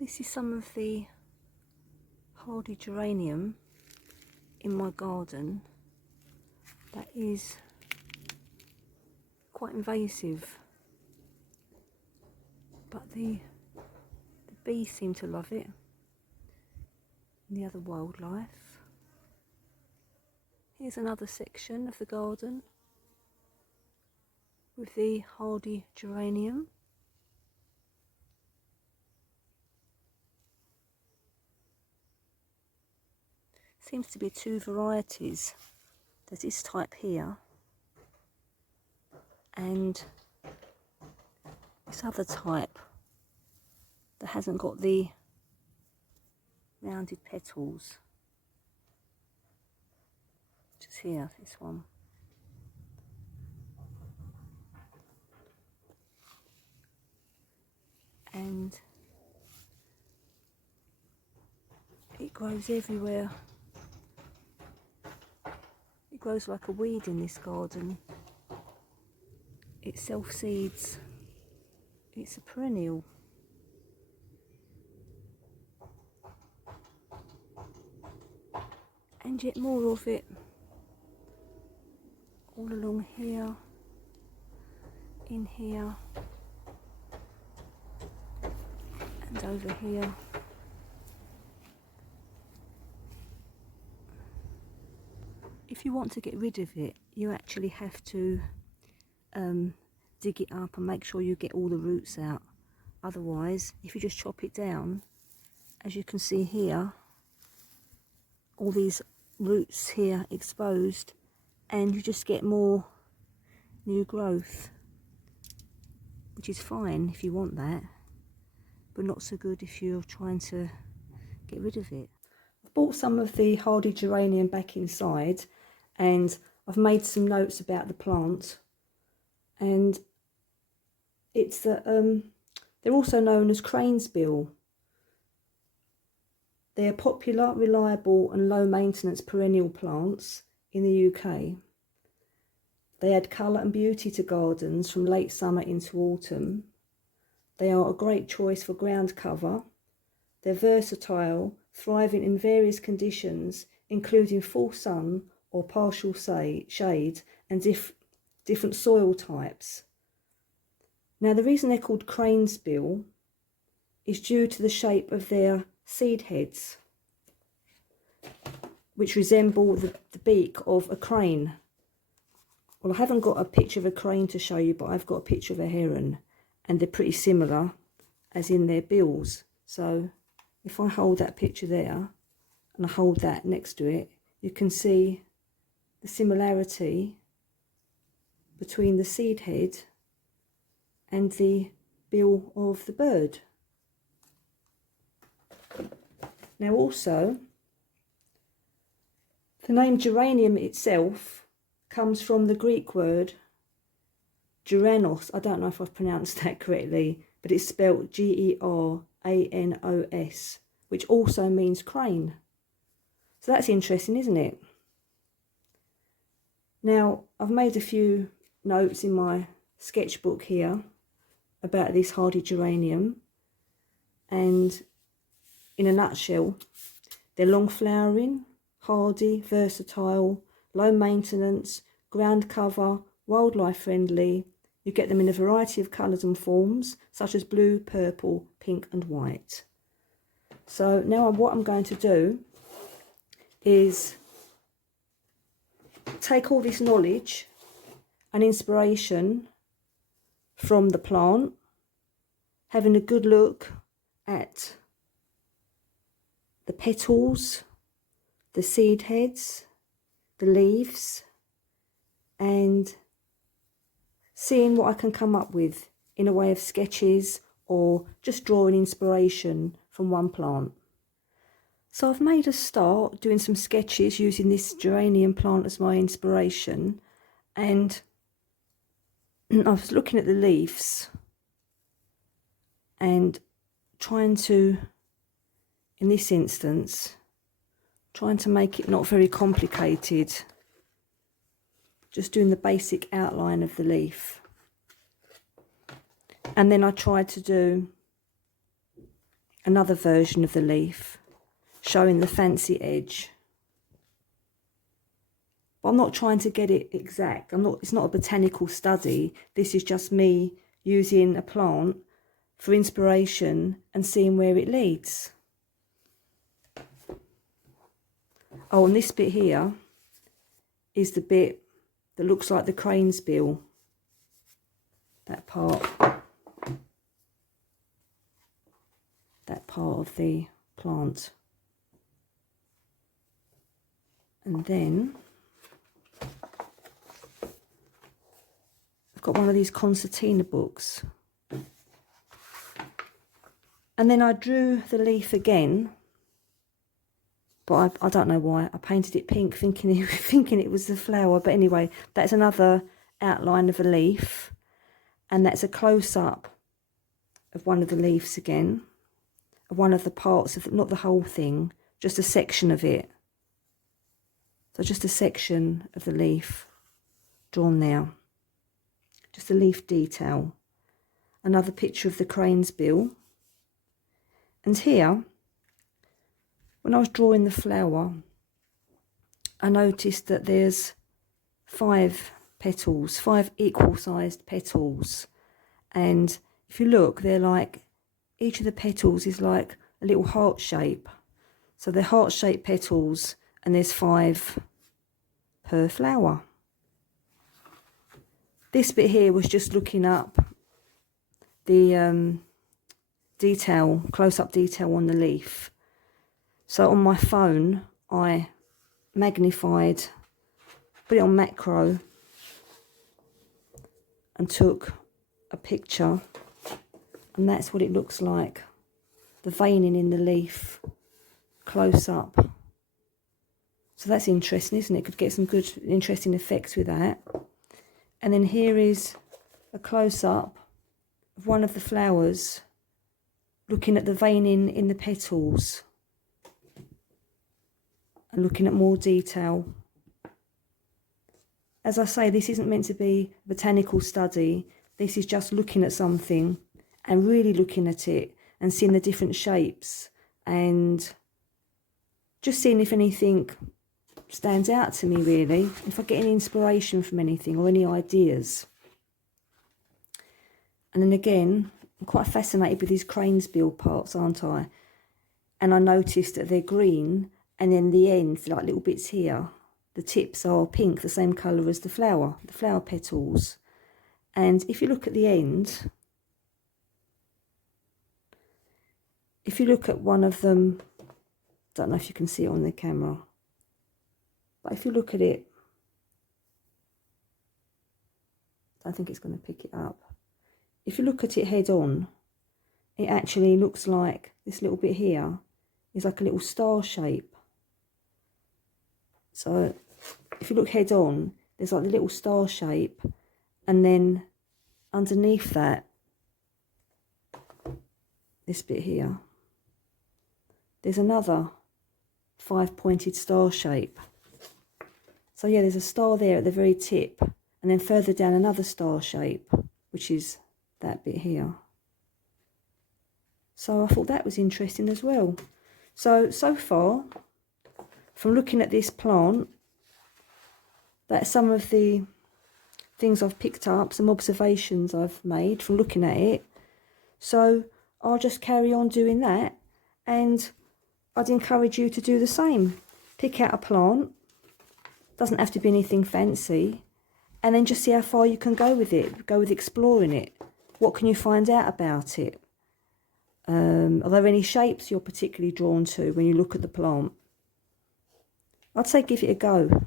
This is some of the hardy geranium in my garden that is quite invasive, but the bees seem to love it and the other wildlife. Here's another section of the garden with the hardy geranium. Seems to be two varieties. There's this type here and this other type that hasn't got the rounded petals. Just here, this one. And it grows everywhere. It grows like a weed in this garden. It self-seeds. It's a perennial. And yet more of it all along here, in here, and over here. If you want to get rid of it, you actually have to dig it up and make sure you get all the roots out. Otherwise, if you just chop it down, as you can see here, all these roots here exposed, and you just get more new growth, which is fine if you want that, but not so good if you're trying to get rid of it. I've brought some of the hardy geranium back inside and I've made some notes about the plant, and it's that they're also known as cranesbill. They're popular, reliable and low maintenance perennial plants in the UK. They add colour and beauty to gardens from late summer into autumn. They are a great choice for ground cover. They're versatile, thriving in various conditions, including full sun or partial shade and different soil types. Now, the reason they're called cranesbill is due to the shape of their seed heads, which resemble the beak of a crane. Well, I haven't got a picture of a crane to show you, but I've got a picture of a heron, and they're pretty similar as in their bills. So if I hold that picture there and I hold that next to it, you can see the similarity between the seed head and the bill of the bird. Now also, the name geranium itself comes from the Greek word geranos. I don't know if I've pronounced that correctly, but it's spelled G-E-R-A-N-O-S, which also means crane. So that's interesting, isn't it? Now, I've made a few notes in my sketchbook here about this hardy geranium, and in a nutshell, they're long flowering, hardy, versatile, low maintenance, ground cover, wildlife friendly. You get them in a variety of colours and forms, such as blue, purple, pink and white. So now what I'm going to do is take all this knowledge and inspiration from the plant, having a good look at the petals, the seed heads, the leaves, and seeing what I can come up with in a way of sketches or just drawing inspiration from one plant. So I've made a start doing some sketches using this geranium plant as my inspiration, and I was looking at the leaves and trying to, in this instance, trying to make it not very complicated, just doing the basic outline of the leaf. And then I tried to do another version of the leaf showing the fancy edge. But I'm not trying to get it exact. It's not a botanical study. This is just me using a plant for inspiration and seeing where it leads. Oh, and this bit here is the bit that looks like the crane's bill. That part of the plant. And then I've got one of these concertina books. And then I drew the leaf again, but I don't know why. I painted it pink thinking it was the flower. But anyway, that's another outline of a leaf. And that's a close-up of one of the leaves again. Of one of the parts of, not the whole thing, just a section of it. So just a section of the leaf drawn there. Just a leaf detail. Another picture of the crane's bill. And here, when I was drawing the flower, I noticed that there's 5 petals, 5 equal-sized petals. And if you look, they're like, each of the petals is like a little heart shape. So they're heart-shaped petals, and there's 5 per flower. This bit here was just looking up the detail, close-up detail on the leaf. So on my phone, I magnified, put it on macro, and took a picture, and that's what it looks like. The veining in the leaf, close up. So that's interesting, isn't it? Could get some good, interesting effects with that. And then here is a close-up of one of the flowers, looking at the veining in the petals and looking at more detail. As I say, this isn't meant to be a botanical study. This is just looking at something and really looking at it and seeing the different shapes and just seeing if anything stands out to me, really, if I get any inspiration from anything or any ideas. And then again, I'm quite fascinated with these crane's bill parts, aren't I? And I noticed that they're green, and then the ends, like little bits here, the tips are pink, the same colour as the flower petals. And if you look at the end, if you look at one of them, don't know if you can see it on the camera, but if you look at it, I think it's going to pick it up. If you look at it head on, it actually looks like this little bit here is like a little star shape. So if you look head on, there's like the little star shape, and then underneath that, this bit here, there's another 5-pointed star shape. So yeah, there's a star there at the very tip, and then further down another star shape, which is that bit here. So I thought that was interesting as well. So far, from looking at this plant, that's some of the things I've picked up, some observations I've made from looking at it. So I'll just carry on doing that, and I'd encourage you to do the same. Pick out a plant, doesn't have to be anything fancy, and then just see how far you can go with it, go with exploring it. What can you find out about it? Are there any shapes you're particularly drawn to when you look at the plant? I'd say give it a go.